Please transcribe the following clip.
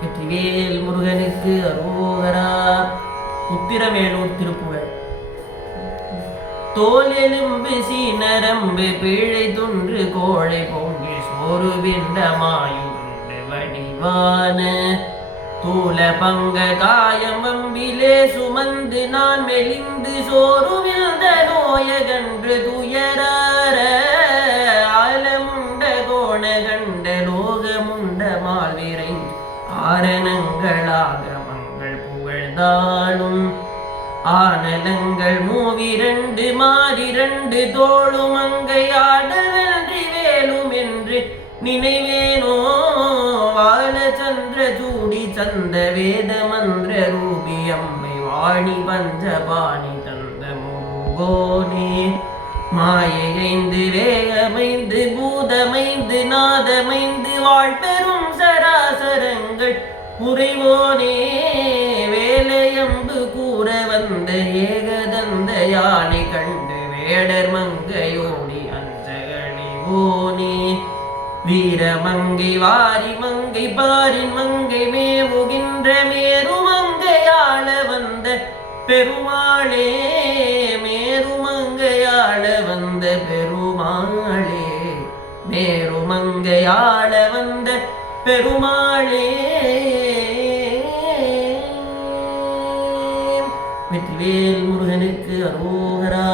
வெற்றிவேல் முருகனுக்கு அரோகரா. உத்திரமேலூர் திருப்புகழ். தோல் எலும்பு சீனரம்பு பிழை துன்று கோழை பொங்கி சோறு விண்டமாயுண்டு வடிவான தூல பங்க காயம் வம்பிலே சுமந்து நான் மெலிந்து சோறு விழுந்த நோயகன்று துயரார ஆலமுண்ட கோண கண்ட லோகமுண்ட மால்விரை ஆரணங்களாக மங்கள் புகழ்ந்தாலும் ஆனலங்கள் மூவிரண்டு மாறிரண்டு தோளும் அங்கை ஆடல் வென்றி வேலும் என்று நினைவேனோ வாழ சந்திர சூடி சந்த வேத மந்திர ரூபி அம்மை வாணி பஞ்சபாணி தந்த முருகோனே மாயைந்து வேகமைந்து பூதமைந்து நாதமைந்து வாழ்பெரும் சராசரங்கள் உறைவோனே வேலையம்பு கூற வந்த ஏகதந்த யானை கண்டு வேடர் மங்கையோடி அஞ்சகணிவோனே வீரமங்கை வாரி மங்கை பாரின் மங்கை மேவுகின்ற மேருமங்கையாள வந்த பெருமாளே மேருமங்கையாள வந்த பெருமாளே மேருமங்கையாள வந்த பெருமாளே. வெற்றிவேல் முருகனுக்கு அரோகரா.